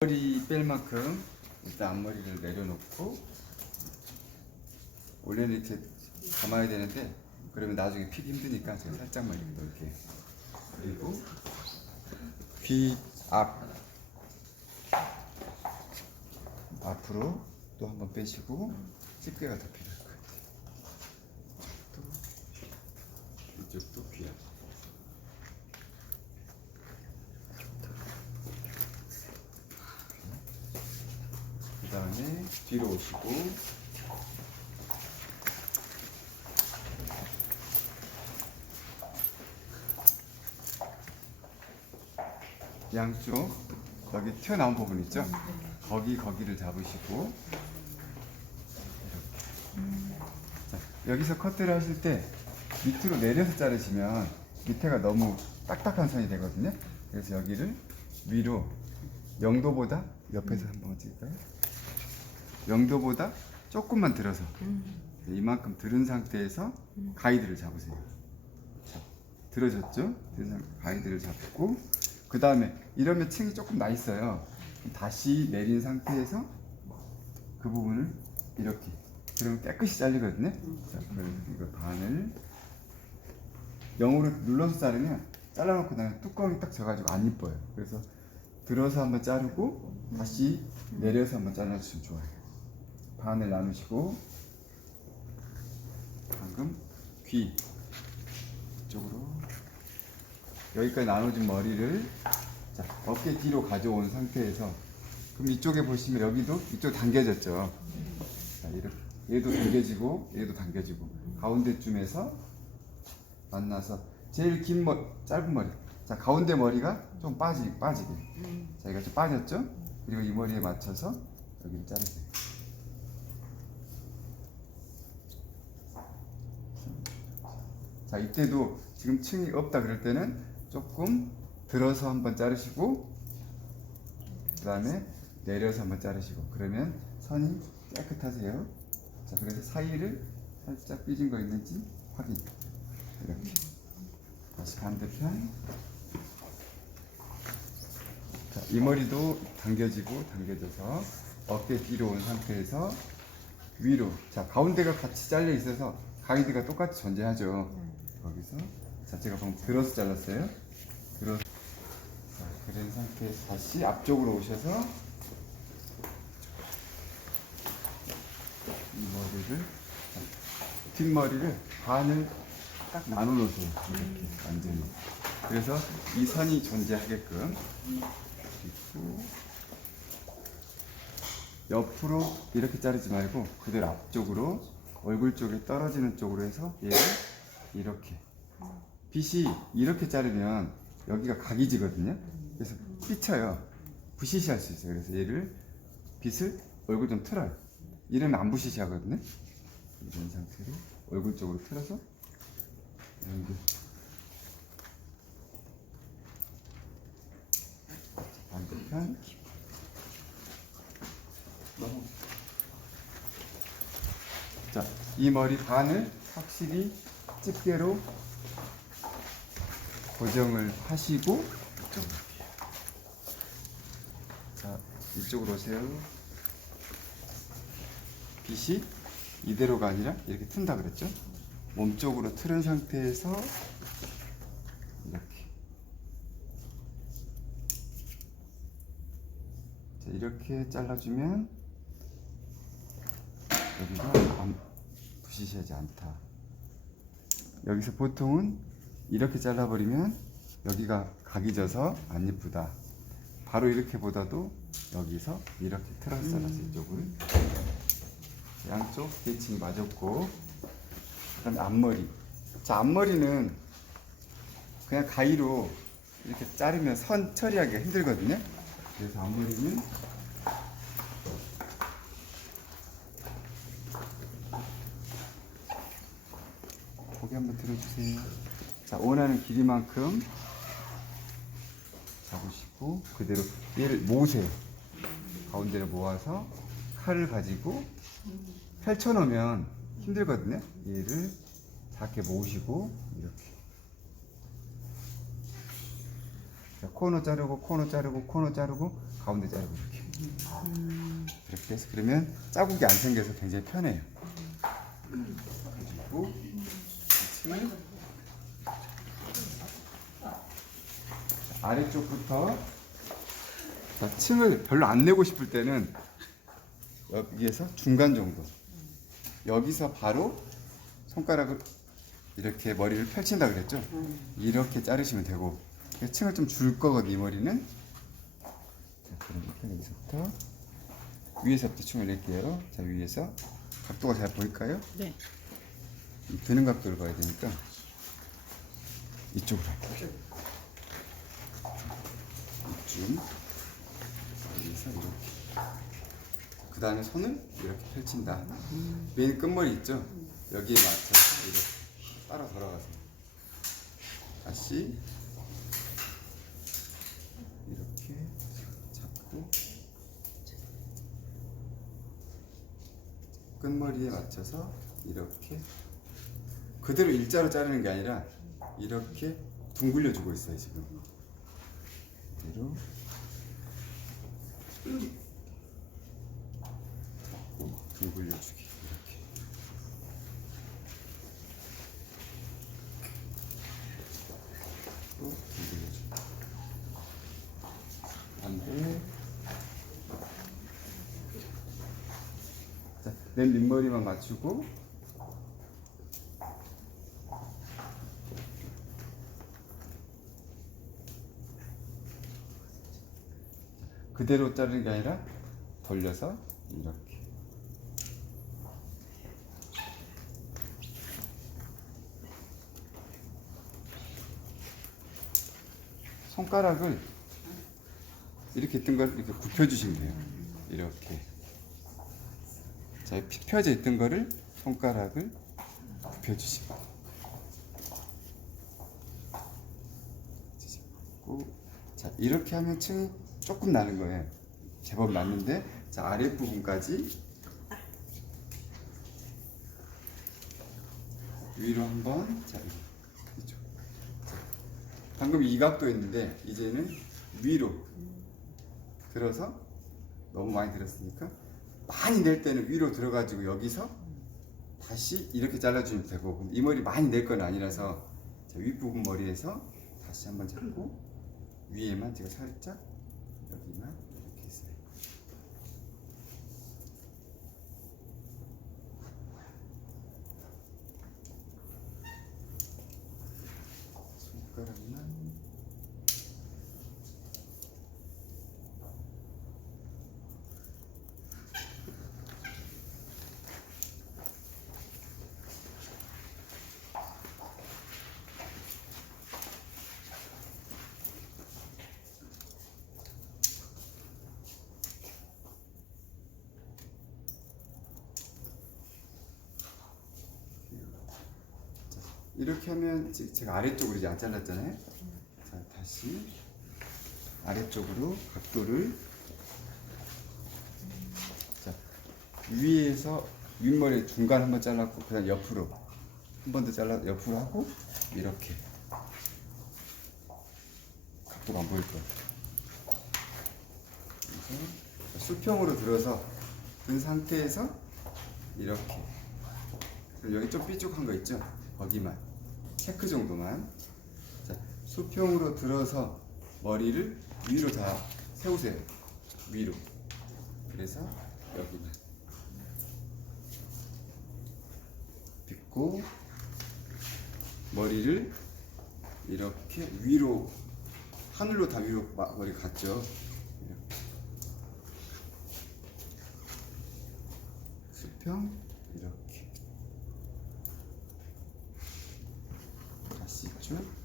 머리 뺄 만큼 일단 앞머리를 내려놓고 원래는 이렇게 감아야 되는데 그러면 나중에 피기 힘드니까 제가 살짝만 이렇게. 그리고 귀 앞 앞으로 또 한번 빼시고 집게가 더필요할 것 같아요. 이쪽도 이쪽도 귀 앞. 그 다음에 오시고 양쪽 여기 튀어나온 부분 있죠? 거기 거기를 잡으시고 이렇게. 자, 여기서 커트를 하실 때 밑으로 내려서 자르시면 밑에가 너무 딱딱한 선이 되거든요. 그래서 여기를 위로 0도보다 옆에서 한번 찍을까요? 0도보다 조금만 들어서 이만큼 들은 상태에서 가이드를 잡으세요. 자, 들어졌죠? 들은 상태 가이드를 잡고 그 다음에 이러면 층이 조금 나 있어요. 다시 내린 상태에서 그 부분을 이렇게 그러면 깨끗이 잘리거든요. 자, 그래서 이거 반을 0으로 눌러서 자르면 잘라놓고 나면 뚜껑이 딱 져가지고 안 이뻐요. 그래서 들어서 한번 자르고 다시 내려서 한번 잘라주시면 좋아요. 반을 나누시고 방금 귀 이쪽으로 여기까지 나눠진 머리를 자, 어깨 뒤로 가져온 상태에서 그럼 이쪽에 보시면 여기도 이쪽 당겨졌죠. 자, 이렇게 얘도 당겨지고 얘도 당겨지고 가운데쯤에서 만나서 제일 긴 머리, 짧은 머리. 자 가운데 머리가 좀 빠지 빠지게. 자 이거 좀 빠졌죠? 그리고 이 머리에 맞춰서 여기를 자르세요. 자 이때도 지금 층이 없다 그럴 때는 조금 들어서 한번 자르시고 그 다음에 내려서 한번 자르시고 그러면 선이 깨끗하세요. 자 그래서 사이를 살짝 삐진 거 있는지 확인. 이렇게 다시 반대편. 자, 이 머리도 당겨지고 당겨져서 어깨 뒤로 온 상태에서 위로. 자 가운데가 같이 잘려 있어서 가이드가 똑같이 존재하죠. 거기서 자 제가 방금 들어서 잘랐어요. 들어. 자 그런 상태에서 다시 앞쪽으로 오셔서 이 머리를 자, 뒷머리를 반을 딱 나눠 놓으세요. 이렇게 완전히. 그래서 이 선이 존재하게끔 그리고 옆으로 이렇게 자르지 말고 그대로 앞쪽으로 얼굴 쪽에 떨어지는 쪽으로 해서 얘를 이렇게 빗이 이렇게 자르면 여기가 각이 지거든요. 그래서 삐쳐요. 부시시할 수 있어요. 그래서 얘를 빗을 얼굴 좀 틀어요. 이러면 안 부시시하거든요. 이런 상태로 얼굴 쪽으로 틀어서 연결. 반대편. 자, 이 머리 반을 확실히 집게로 고정을 하시고. 자, 이쪽으로 오세요. 빗이 이대로가 아니라 이렇게 튼다 그랬죠? 몸쪽으로 틀은 상태에서 이렇게 자, 이렇게 잘라주면 여기가 안 부시시하지 않다. 여기서 보통은 이렇게 잘라버리면 여기가 각이 져서 안 예쁘다. 바로 이렇게 보다도 여기서 이렇게 틀어서 잘라서 이쪽을. 양쪽 대칭 맞았고 그다음에 앞머리. 자 앞머리는 그냥 가위로 이렇게 자르면 선 처리하기가 힘들거든요. 그래서 앞머리는 한번 들어주세요 자 원하는 길이만큼 잡으시고 그대로 얘를 모으세요 가운데를 모아서 칼을 가지고 펼쳐놓으면 힘들거든요. 얘를 작게 모으시고 이렇게 자, 코너 자르고 코너 자르고 코너 자르고 가운데 자르고 이렇게. 이렇게 해서 그러면 자국이 안 생겨서 굉장히 편해요. 그리고 아래쪽부터 자, 층을 별로 안 내고 싶을 때는 여기에서 중간 정도 여기서 바로 손가락을 이렇게 머리를 펼친다 그랬죠? 이렇게 자르시면 되고 층을 좀 줄 거거든요 이 머리는 자 여기서부터 위에서부터 층을 낼게요 자 위에서 각도가 잘 보일까요? 네. 이 드는 각도를 봐야 되니까 이쪽으로 할게요. 이쯤 여기서 이렇게. 그 다음에 손을 이렇게 펼친다. 맨 끝머리 있죠? 여기에 맞춰서 이렇게 따라 돌아가서. 다시 이렇게 잡고 끝머리에 맞춰서 이렇게 그대로 일자로 자르는 게 아니라 이렇게 둥글려 주고 있어요 지금. 그대로. 둥글려 주기 이렇게. 또 둥글려 주기. 반대. 자, 맨 밑머리만 맞추고 그대로 자르는 게 아니라 돌려서 이렇게. 손가락을 이렇게 있던 걸 이렇게 굽혀주시면 돼요. 이렇게. 자 피- 펴져 있던 거를 손가락을 굽혀주시고 고자 이렇게 하면 층이 조금 나는 거예요. 제법 났는데 자 아랫 부분까지. 위로 한번. 자 이쪽 자, 방금 이 각도였는데 이제는 위로 들어서 너무 많이 들었으니까 많이 낼 때는 위로 들어가지고 여기서 다시 이렇게 잘라주면 되고 이 머리 많이 낼 건 아니라서 자, 윗부분 머리에서 다시 한번 잡고 위에만 제가 살짝 여기만 이렇게 했어요. 손가락만 이렇게 하면 지- 제가 아래쪽으로 이제 안 잘랐잖아요. 자 다시 아래쪽으로 각도를 자 위에서 윗머리 중간 한번 잘랐고 그다음 옆으로 한 번 더 잘라 옆으로 하고 이렇게 각도가 안 보일 거예요. 그래서 수평으로 들어서 든 상태에서 이렇게 여기 좀 삐죽한 거 있죠? 거기만 체크 정도만. 자, 수평으로 들어서 머리를 위로 다 세우세요. 위로. 그래서 여기만. 빗고 머리를 이렇게 위로 하늘로 다 위로 마- 머리 갔죠. 수평 이렇게 쭉맨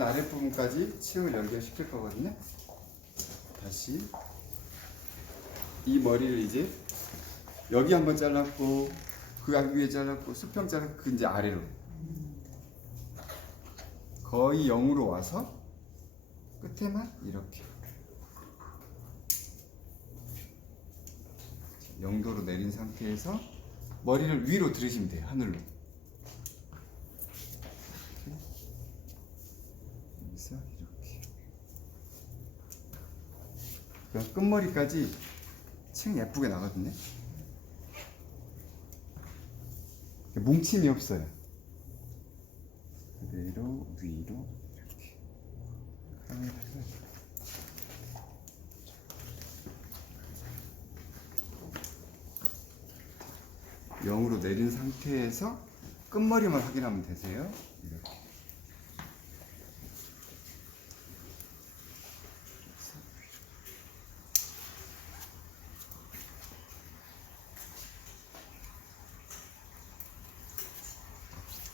아랫부분까지 층을 연결시킬 거거든요. 다시. 이 머리를 이제 여기 한번 잘랐고 그 위에 잘랐고 수평 잘랐고 그 이제 아래로. 거의 0으로 와서 끝에만 이렇게. 0도로 내린 상태에서 머리를 위로 들으시면 돼요 하늘로 여기서 이렇게 그럼 끝머리까지 층 예쁘게 나거든요 뭉침이 없어요. 그대로 위로 이렇게. 카메라를 0으로 내린 상태에서 끝머리만 확인하면 되세요. 이렇게.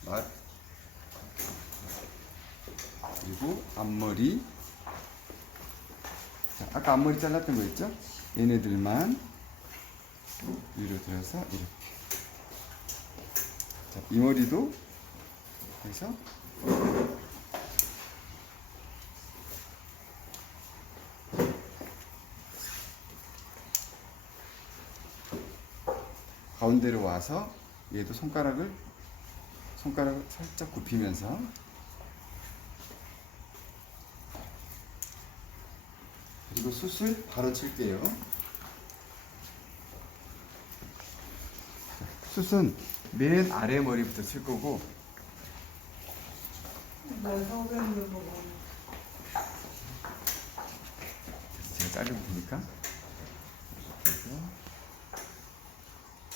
맛. 그리고 앞머리. 자, 아까 앞머리 잘랐던 거 있죠? 얘네들만 위로 들어서 이렇게. 자, 이 머리도 해서 가운데로 와서 얘도 손가락을 손가락을 살짝 굽히면서 그리고 숱을 바로 칠게요. 숱은 맨 아래 머리부터 칠 거고. 제가 자르고 보니까.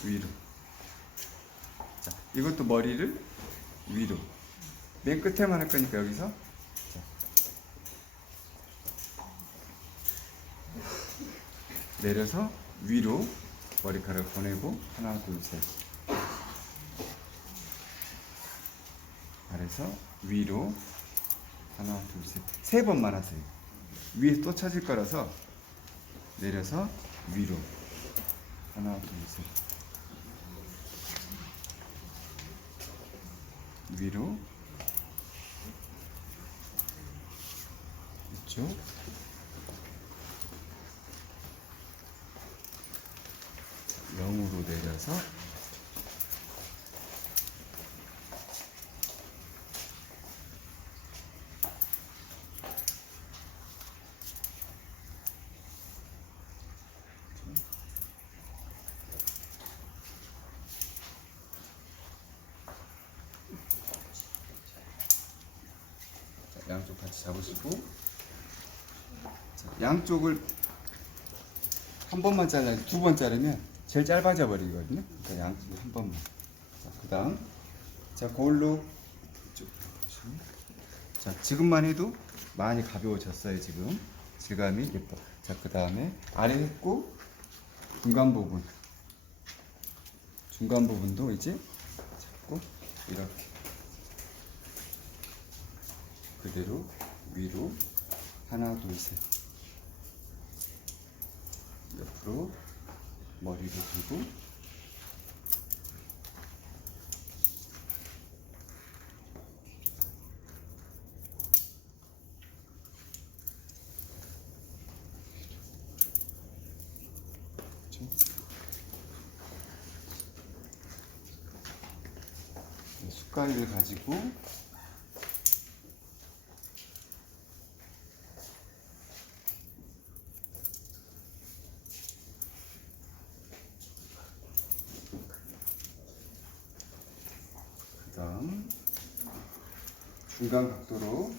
위로. 자 이것도 머리를 위로. 맨 끝에만 할 거니까 여기서 내려서 위로 머리카락을 보내고 하나 둘셋. 아래서 위로 하나 둘셋세 번만 하세요. 위에 또 찾을 거라서 내려서 위로. 하나 둘셋. 위로. 이쪽 영으로 내려서 자, 양쪽 같이 잡으시고 자, 양쪽을 한 번만 잘라 두번 자르면 제일 짧아져 버리거든요. 그러니까 양쪽 한 번만. 자, 그 다음 자 거울로 이쪽 보시면. 자 지금만 해도 많이 가벼워졌어요 지금 질감이 예뻐. 자 그 다음에 아래 했고 중간 부분 중간 부분도 이제 잡고 이렇게 그대로 위로 하나 둘 셋 옆으로 머리를 들고? 네, 숟가락을 가지고 그다음 중간 각도로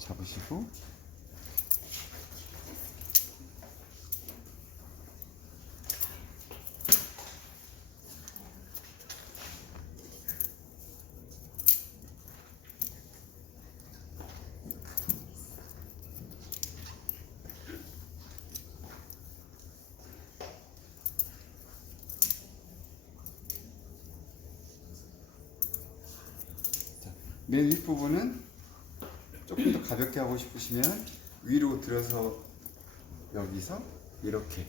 잡으시고 맨 윗부분은 조금 더 가볍게 하고 싶으시면 위로 들어서 여기서 이렇게.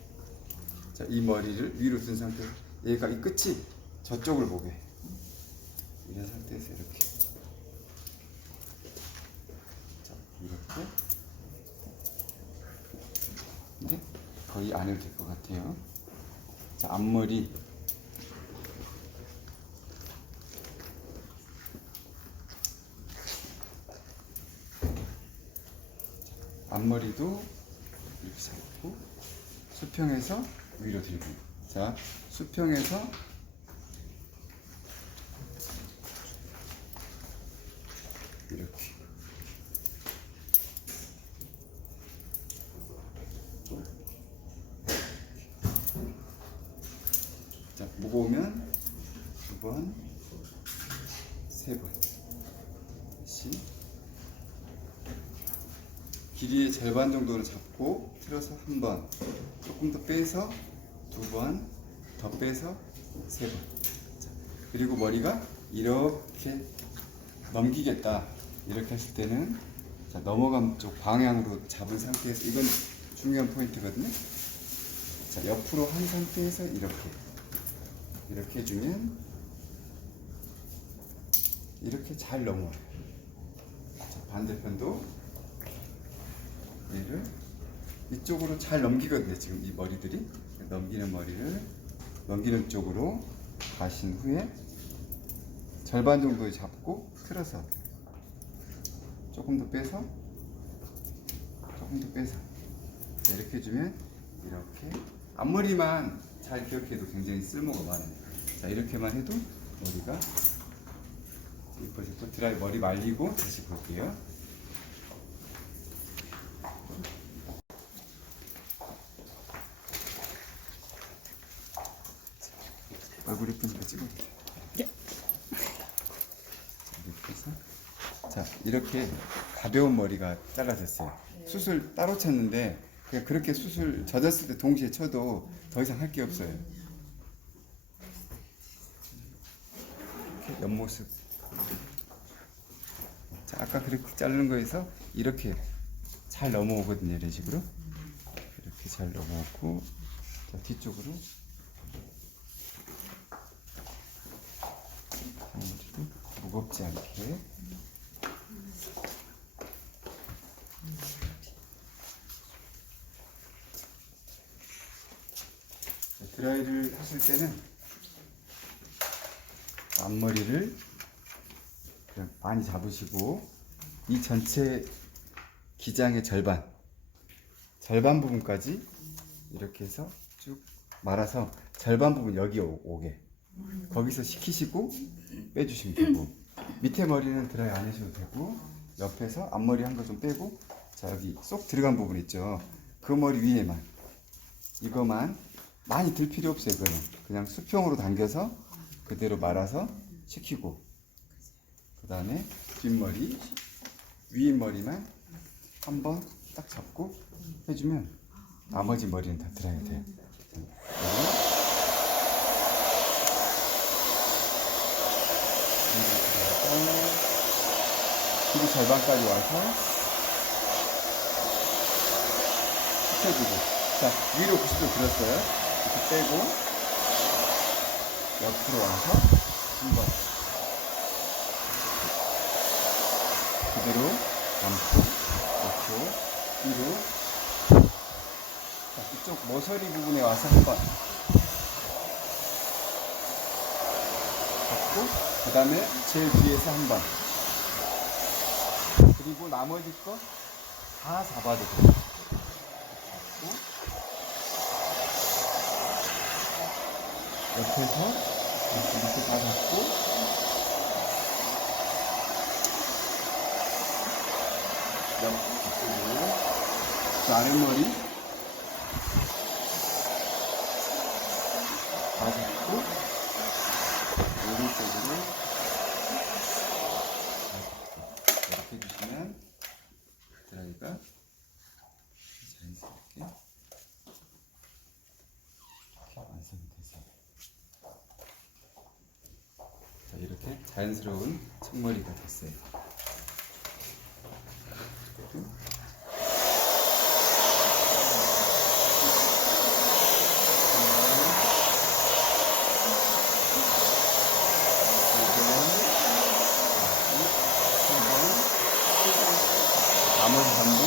자, 이 머리를 위로 든 상태에서 얘가 이 끝이 저쪽을 보게. 이런 상태에서 이렇게. 자, 이렇게. 근데 거의 안 해도 될 것 같아요. 자, 앞머리 앞머리도 이렇게 잡고 수평에서 위로 들고. 자 수평에서 이렇게 자 무거우면 두 번, 세 번. 다시 길이의 절반 정도를 잡고 틀어서 한 번, 조금 더 빼서 두 번, 더 빼서 세 번. 자, 그리고 머리가 이렇게 넘기겠다. 이렇게 했을 때는 자, 넘어간 쪽 방향으로 잡은 상태에서 이건 중요한 포인트거든요. 자, 옆으로 한 상태에서 이렇게 이렇게 해주면 이렇게 잘 넘어와요. 자, 반대편도 얘를 이쪽으로 잘 넘기거든요. 지금 이 머리들이 넘기는 머리를 넘기는 쪽으로 가신 후에 절반 정도 잡고 틀어서 조금 더 빼서 조금 더 빼서 자, 이렇게 해주면 이렇게 앞머리만 잘 기억해도 굉장히 쓸모가 많아요. 자 이렇게만 해도 머리가 이뻐졌고 드라이 머리 말리고 다시 볼게요. 얼굴 예쁘니까 찍어도 돼. 이렇게 해서 자 이렇게 가벼운 머리가 잘라졌어요. 수술 따로 쳤는데 그렇게 수술 젖었을 때 동시에 쳐도 더 이상 할 게 없어요. 옆모습. 자 아까 그렇게 자르는 거에서 이렇게 잘 넘어오거든요. 이런 식으로 이렇게 잘 넘어오고 자 뒤쪽으로 무겁지 않게 자, 드라이를 하실 때는 앞머리를 그냥 많이 잡으시고 이 전체 기장의 절반 절반 부분까지 이렇게 해서 쭉 말아서 절반 부분 여기 오- 오게. 거기서 식히시고 빼주시면 되고. 밑에 머리는 드라이 안 하셔도 되고 옆에서 앞머리 한 거 좀 빼고 자 여기 쏙 들어간 부분 있죠? 그 머리 위에만. 이거만 많이 들 필요 없어요 그거는. 그냥 수평으로 당겨서 그대로 말아서 식히고. 그 다음에 뒷머리 위 머리만 한번 딱 잡고 해주면 나머지 머리는 다 드라이가 돼요. 자, 그리고 절반까지 와서 식혀주고. 자 위로 90도 들었어요. 이렇게 빼고 옆으로 와서 한번 그대로 감고 놓고 뒤로. 자 이쪽 모서리 부분에 와서 한번 잡고 그 다음에 제일 뒤에서 한번. 그리고 나머지 거 다 잡아도 돼요. 잡고 옆에서 이렇게, 이렇게 다 잡고. 옆 이쪽으로. 그 아랫머리 있어요. 나머지 전부